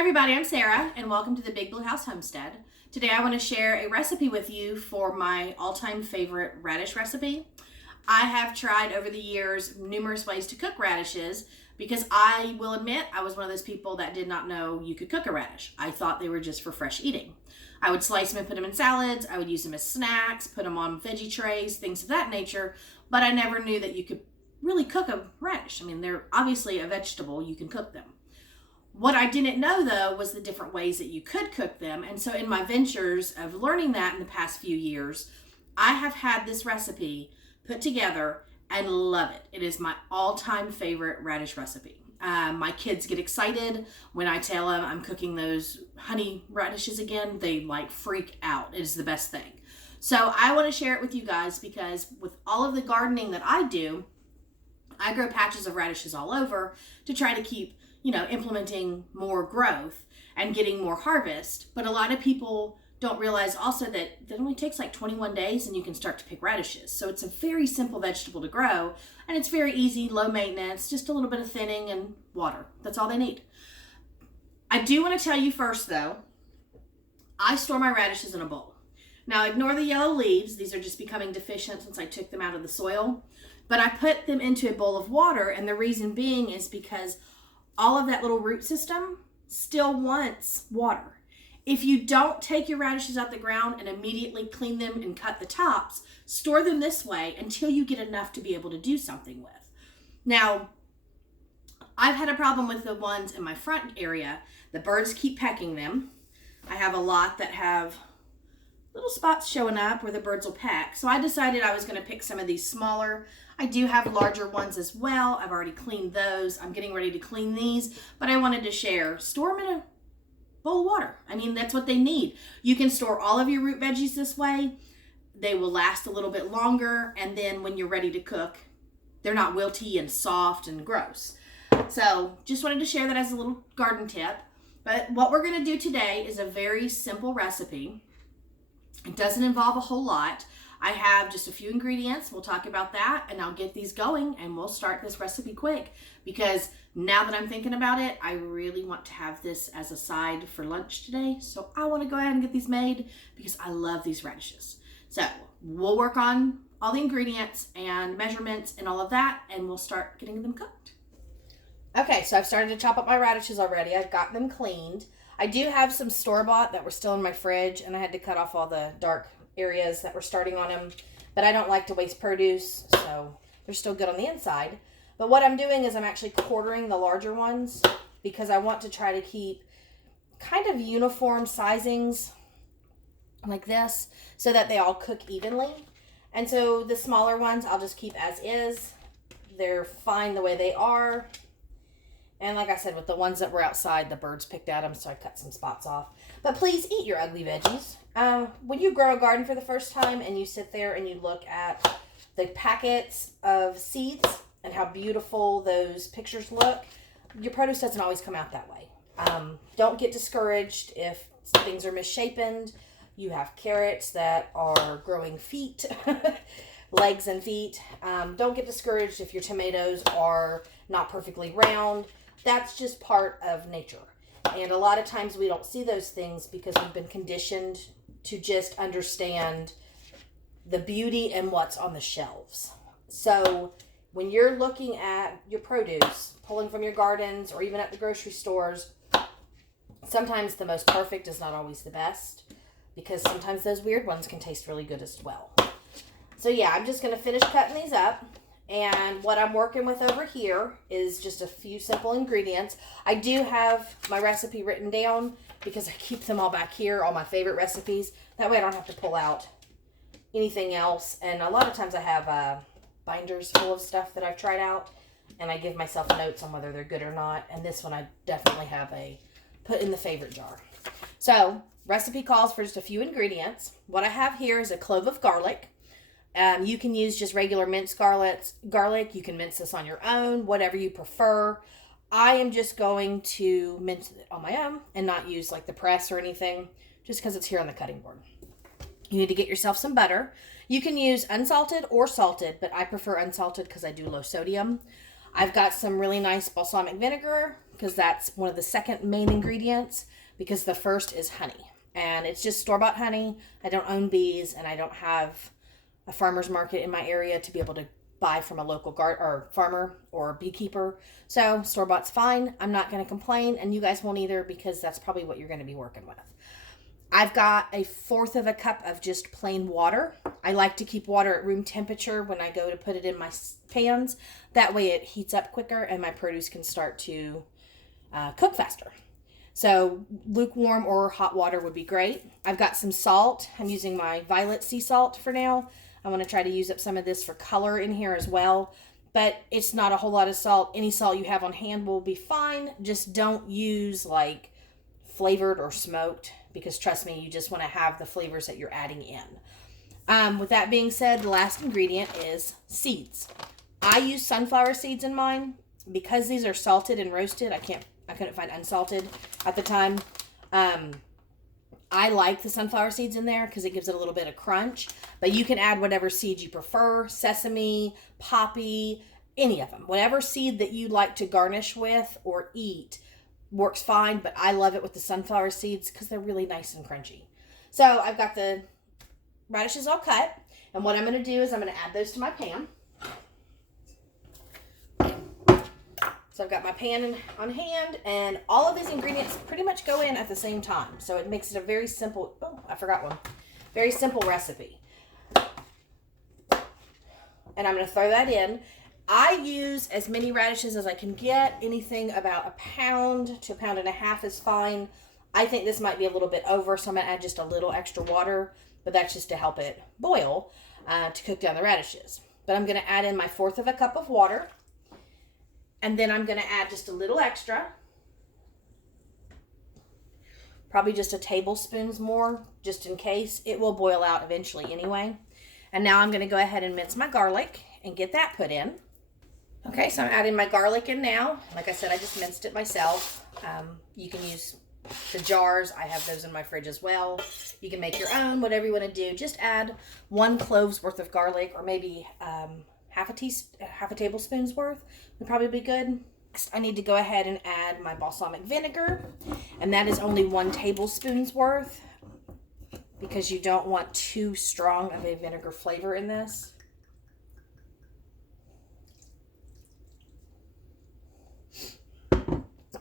everybody, I'm Sarah and welcome to the Big Blue House Homestead. Today I want to share a recipe with you for my all-time favorite radish recipe. I have tried over the years numerous ways to cook radishes because I will admit I was one of those people that did not know you could cook a radish. I thought they were just for fresh eating. I would slice them and put them in salads, I would use them as snacks, put them on veggie trays, things of that nature, but I never knew that you could really cook a radish. I mean, they're obviously a vegetable, you can cook them. What I didn't know, though, was the different ways that you could cook them. And so in my ventures of learning that in the past few years, I have had this recipe put together and love it. It is my all-time favorite radish recipe. My kids get excited when I tell them I'm cooking those honey radishes again. They freak out. It is the best thing. So I want to share it with you guys because with all of the gardening that I do, I grow patches of radishes all over to try to keep implementing more growth and getting more harvest. But a lot of people don't realize also that it only takes 21 days and you can start to pick radishes. So it's a very simple vegetable to grow and it's very easy, low maintenance, just a little bit of thinning and water. That's all they need. I do want to tell you first though, I store my radishes in a bowl. Now ignore the yellow leaves. These are just becoming deficient since I took them out of the soil. But I put them into a bowl of water, and the reason being is because all of that little root system still wants water. If you don't take your radishes out the ground and immediately clean them and cut the tops, store them this way until you get enough to be able to do something with. Now, I've had a problem with the ones in my front area. The birds keep pecking them. I have a lot that have little spots showing up where the birds will peck. So I decided I was going to pick some of these smaller. I do have larger ones as well. I've already cleaned those. I'm getting ready to clean these, but I wanted to share. Store them in a bowl of water. I mean, that's what they need. You can store all of your root veggies this way. They will last a little bit longer, and then when you're ready to cook, they're not wilty and soft and gross. So just wanted to share that as a little garden tip. But what we're going to do today is a very simple recipe. It doesn't involve a whole lot. I have just a few ingredients. We'll talk about that and I'll get these going and we'll start this recipe quick because now that I'm thinking about it, I really want to have this as a side for lunch today. So I want to go ahead and get these made because I love these radishes. So we'll work on all the ingredients and measurements and all of that and we'll start getting them cooked. Okay, so I've started to chop up my radishes already. I've got them cleaned. I do have some store-bought that were still in my fridge and I had to cut off all the dark areas that were starting on them, but I don't like to waste produce, so they're still good on the inside. But what I'm doing is I'm actually quartering the larger ones because I want to try to keep kind of uniform sizings like this so that they all cook evenly. And so the smaller ones I'll just keep as is. They're fine the way they are. And like I said, with the ones that were outside, the birds picked at them, so I cut some spots off. But please eat your ugly veggies. When you grow a garden for the first time and you sit there and you look at the packets of seeds and how beautiful those pictures look, your produce doesn't always come out that way. Don't get discouraged if things are misshapen. You have carrots that are growing feet, legs and feet. Don't get discouraged if your tomatoes are not perfectly round. That's just part of nature. And a lot of times we don't see those things because we've been conditioned to just understand the beauty and what's on the shelves. So when you're looking at your produce, pulling from your gardens or even at the grocery stores, sometimes the most perfect is not always the best because sometimes those weird ones can taste really good as well. So yeah, I'm just going to finish cutting these up. And what I'm working with over here is just a few simple ingredients. I do have my recipe written down because I keep them all back here, all my favorite recipes. That way I don't have to pull out anything else. And a lot of times I have binders full of stuff that I've tried out. And I give myself notes on whether they're good or not. And this one I definitely have put in the favorite jar. So recipe calls for just a few ingredients. What I have here is a clove of garlic. You can use just regular minced garlic. You can mince this on your own, whatever you prefer. I am just going to mince it on my own and not use the press or anything, just because it's here on the cutting board. You need to get yourself some butter. You can use unsalted or salted, but I prefer unsalted because I do low sodium. I've got some really nice balsamic vinegar because that's one of the second main ingredients, because the first is honey. And it's just store-bought honey. I don't own bees, and I don't have a farmer's market in my area to be able to buy from a local farmer or beekeeper. So store-bought's fine. I'm not going to complain, and you guys won't either, because that's probably what you're going to be working with. I've got 1/4 of a cup of just plain water. I like to keep water at room temperature when I go to put it in my pans. That way it heats up quicker and my produce can start to cook faster. So lukewarm or hot water would be great. I've got some salt. I'm using my violet sea salt for now. I want to try to use up some of this for color in here as well. But it's not a whole lot of salt. Any salt you have on hand will be fine. Just don't use like flavored or smoked, because trust me, you just want to have the flavors that you're adding in. With that being said, the last ingredient is seeds. I use sunflower seeds in mine because these are salted and roasted. I couldn't find unsalted at the time. I like the sunflower seeds in there because it gives it a little bit of crunch, but you can add whatever seeds you prefer: sesame, poppy, any of them. Whatever seed that you like to garnish with or eat works fine, but I love it with the sunflower seeds because they're really nice and crunchy. So I've got the radishes all cut, and what I'm going to do is I'm going to add those to my pan. So I've got my pan on hand, and all of these ingredients pretty much go in at the same time. So it makes it a very simple, very simple recipe. And I'm going to throw that in. I use as many radishes as I can get. Anything about 1 pound to 1.5 pounds is fine. I think this might be a little bit over, so I'm going to add just a little extra water, but that's just to help it boil to cook down the radishes. But I'm going to add in my 1/4 of a cup of water, and then I'm going to add just a little extra, probably just a tablespoon's more, just in case. It will boil out eventually anyway. And now I'm going to go ahead and mince my garlic and get that put in. Okay, so I'm adding my garlic in now. Like I said, I just minced it myself. You can use the jars. I have those in my fridge as well. You can make your own, whatever you want to do. Just add 1 clove's worth of garlic, or maybe half a tablespoon's worth would probably be good. Next, I need to go ahead and add my balsamic vinegar, and that is only 1 tablespoon's worth, because you don't want too strong of a vinegar flavor in this.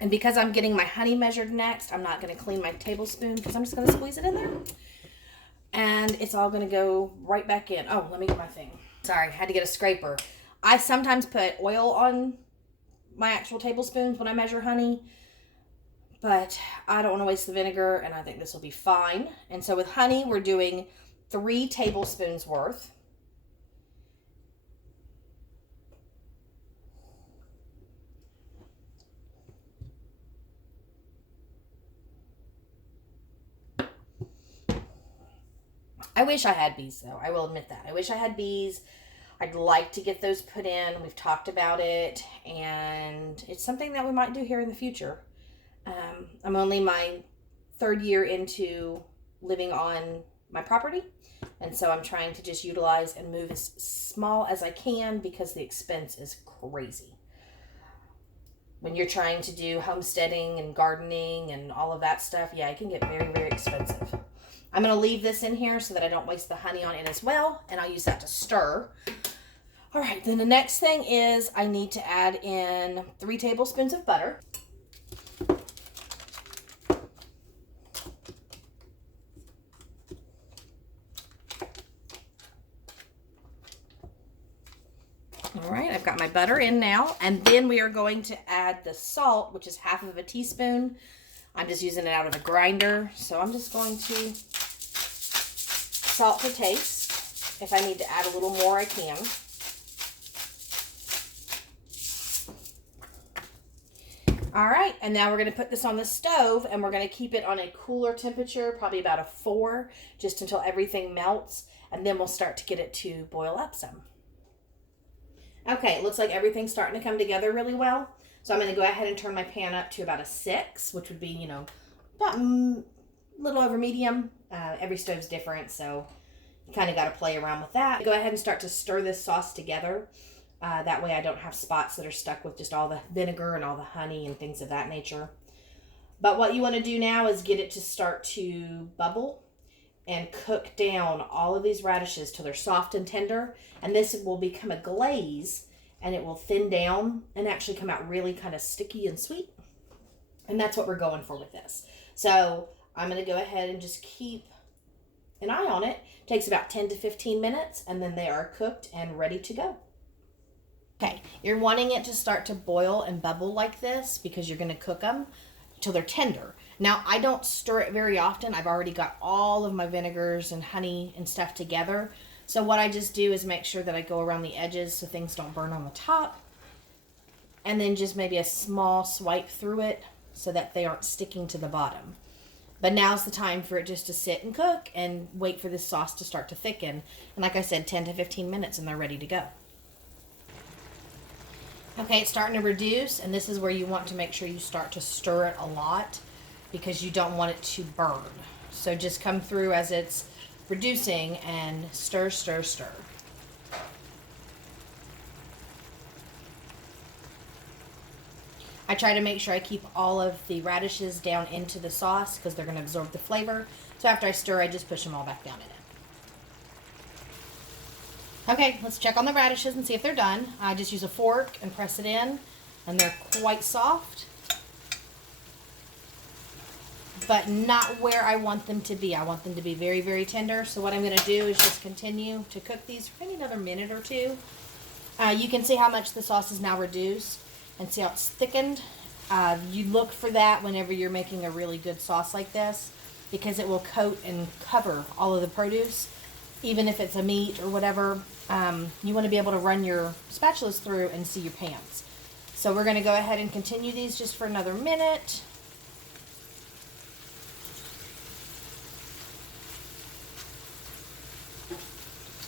And because I'm getting my honey measured next, I'm not going to clean my tablespoon, because I'm just going to squeeze it in there. And it's all going to go right back in. Oh, let me get my thing. Sorry, I had to get a scraper. I sometimes put oil on my actual tablespoons when I measure honey, but I don't want to waste the vinegar, and I think this will be fine. And so with honey, we're doing 3 tablespoons worth. I wish I had bees, though. I will admit that. I wish I had bees. I'd like to get those put in. We've talked about it, and it's something that we might do here in the future. I'm only my 3rd year into living on my property, and so I'm trying to just utilize and move as small as I can, because the expense is crazy. When you're trying to do homesteading and gardening and all of that stuff, yeah, it can get very, very expensive. I'm going to leave this in here so that I don't waste the honey on it as well, and I'll use that to stir. All right, then the next thing is I need to add in 3 tablespoons of butter. All right, I've got my butter in now, and then we are going to add the salt, which is 1/2 teaspoon. I'm just using it out of a grinder, so I'm just going to salt to taste. If I need to add a little more, I can. All right, and now we're going to put this on the stove, and we're going to keep it on a cooler temperature, probably about a 4, just until everything melts, and then we'll start to get it to boil up some. Okay, it looks like everything's starting to come together really well. So I'm going to go ahead and turn my pan up to about a 6, which would be, about a little over medium. Every stove's different, so you kind of got to play around with that. Go ahead and start to stir this sauce together. That way I don't have spots that are stuck with just all the vinegar and all the honey and things of that nature. But what you want to do now is get it to start to bubble and cook down all of these radishes till they're soft and tender. And this will become a glaze, and it will thin down and actually come out really kind of sticky and sweet. And that's what we're going for with this. So I'm going to go ahead and just keep an eye on it. It takes about 10 to 15 minutes, and then they are cooked and ready to go. Okay, you're wanting it to start to boil and bubble like this because you're going to cook them till they're tender. Now, I don't stir it very often. I've already got all of my vinegars and honey and stuff together. So what I just do is make sure that I go around the edges so things don't burn on the top. And then just maybe a small swipe through it so that they aren't sticking to the bottom. But now's the time for it just to sit and cook and wait for this sauce to start to thicken. And like I said, 10 to 15 minutes and they're ready to go. Okay, it's starting to reduce, and this is where you want to make sure you start to stir it a lot because you don't want it to burn. So just come through as it's reducing and stir, stir, stir. I try to make sure I keep all of the radishes down into the sauce because they're going to absorb the flavor. So after I stir, I just push them all back down in it. Okay, let's check on the radishes and see if they're done. I just use a fork and press it in, and they're quite soft, but not where I want them to be. I want them to be very, very tender. So what I'm going to do is just continue to cook these for maybe another minute or two. You can see how much the sauce is now reduced and see how it's thickened. You look for that whenever you're making a really good sauce like this because it will coat and cover all of the produce, even if it's a meat or whatever. You want to be able to run your spatulas through and see your pans. So we're going to go ahead and continue these just for another minute.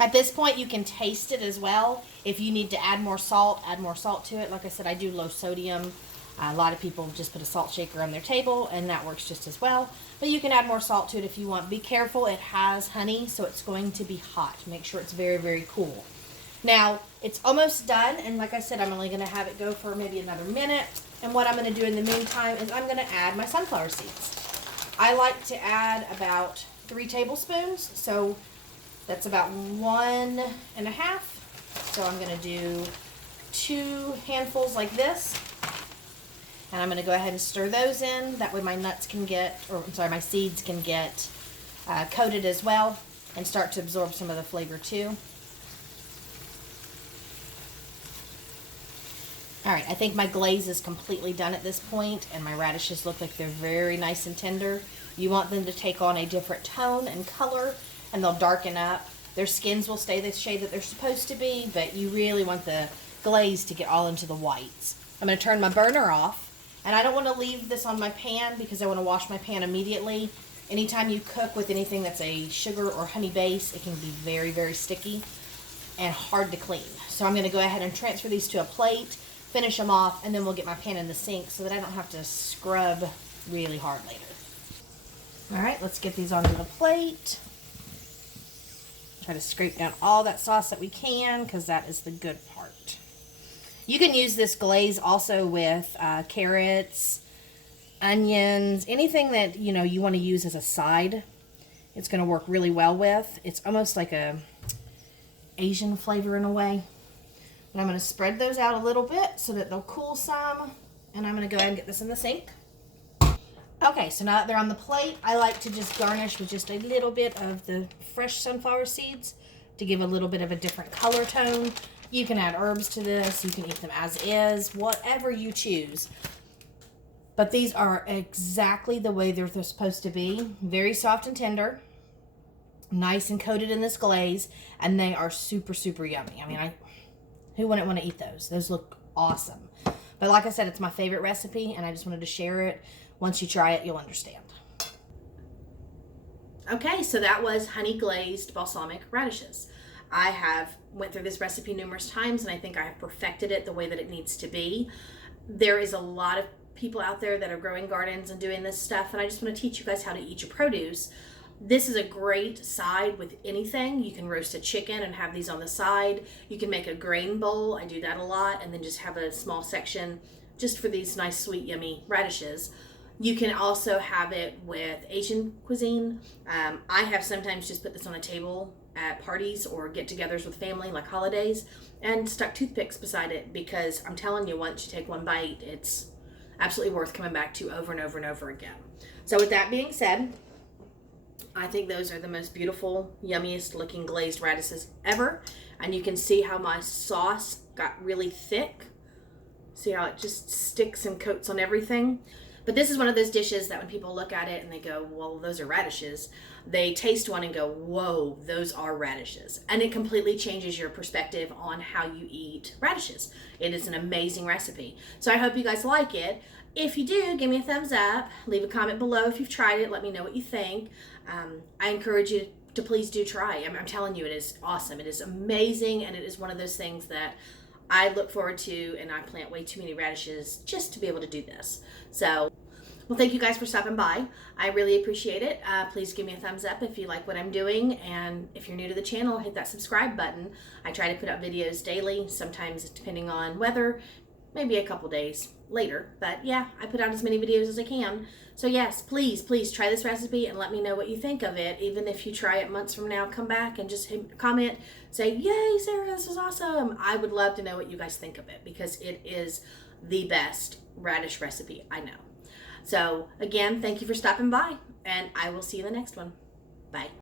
At this point, you can taste it as well. If you need to add more salt to it. Like I said, I do low sodium. A lot of people just put a salt shaker on their table, and that works just as well. But you can add more salt to it if you want. Be careful, it has honey, so it's going to be hot. Make sure it's very, very cool. Now, it's almost done, and like I said, I'm only going to have it go for maybe another minute. And what I'm going to do in the meantime is I'm going to add my sunflower seeds. I like to add about 3 tablespoons, so that's about 1.5. So I'm going to do 2 handfuls like this. And I'm going to go ahead and stir those in. That way my nuts can get, my seeds can get coated as well and start to absorb some of the flavor too. Alright, I think my glaze is completely done at this point, and my radishes look like they're very nice and tender. You want them to take on a different tone and color, and they'll darken up. Their skins will stay the shade that they're supposed to be, but you really want the glaze to get all into the whites. I'm going to turn my burner off, and I don't want to leave this on my pan because I want to wash my pan immediately. Anytime you cook with anything that's a sugar or honey base, it can be very, very sticky and hard to clean. So I'm going to go ahead and transfer these to a plate, finish them off, and then we'll get my pan in the sink so that I don't have to scrub really hard later. Alright, let's get these onto the plate. Try to scrape down all that sauce that we can because that is the good part. You can use this glaze also with carrots, onions, anything that you want to use as a side. It's going to work really well with. It's almost like a Asian flavor in a way. And I'm going to spread those out a little bit so that they'll cool some. And I'm going to go ahead and get this in the sink. Okay, so now that they're on the plate, I like to just garnish with just a little bit of the fresh sunflower seeds to give a little bit of a different color tone. You can add herbs to this. You can eat them as is, whatever you choose. But these are exactly the way they're supposed to be. Very soft and tender. Nice and coated in this glaze. And they are super, super yummy. I mean, who wouldn't want to eat those? Those look awesome. But like I said, it's my favorite recipe, and I just wanted to share it. Once you try it, you'll understand. Okay, so that was honey glazed balsamic radishes. I have went through this recipe numerous times, and I think I have perfected it the way that it needs to be. There is a lot of people out there that are growing gardens and doing this stuff, and I just want to teach you guys how to eat your produce This is a great side with anything. You can roast a chicken and have these on the side. You can make a grain bowl. I do that a lot, and then just have a small section just for these nice, sweet, yummy radishes. You can also have it with Asian cuisine. I have sometimes just put this on a table at parties or get-togethers with family, like holidays, and stuck toothpicks beside it, because I'm telling you, once you take one bite, it's absolutely worth coming back to over and over and over again. So with that being said, I think those are the most beautiful, yummiest looking glazed radishes ever. And you can see how my sauce got really thick. See how it just sticks and coats on everything? But this is one of those dishes that when people look at it and they go, well, those are radishes, they taste one and go, whoa, those are radishes. And it completely changes your perspective on how you eat radishes. It is an amazing recipe. So I hope you guys like it. If you do, give me a thumbs up. Leave a comment below if you've tried it. Let me know what you think. I encourage you to please do try. I'm telling you, it is awesome. It is amazing, and it is one of those things that I look forward to, and I plant way too many radishes just to be able to do this. So, well, thank you guys for stopping by. I really appreciate it. Please give me a thumbs up if you like what I'm doing, and if you're new to the channel, hit that subscribe button. I try to put up videos daily, sometimes depending on weather, maybe a couple days later, but yeah, I put out as many videos as I can. So yes, please try this recipe and let me know what you think of it. Even if you try it months from now, come back and just comment, say, yay, Sarah, this is awesome. I would love to know what you guys think of it, because it is the best radish recipe I know. So again, thank you for stopping by, and I will see you in the next one. Bye.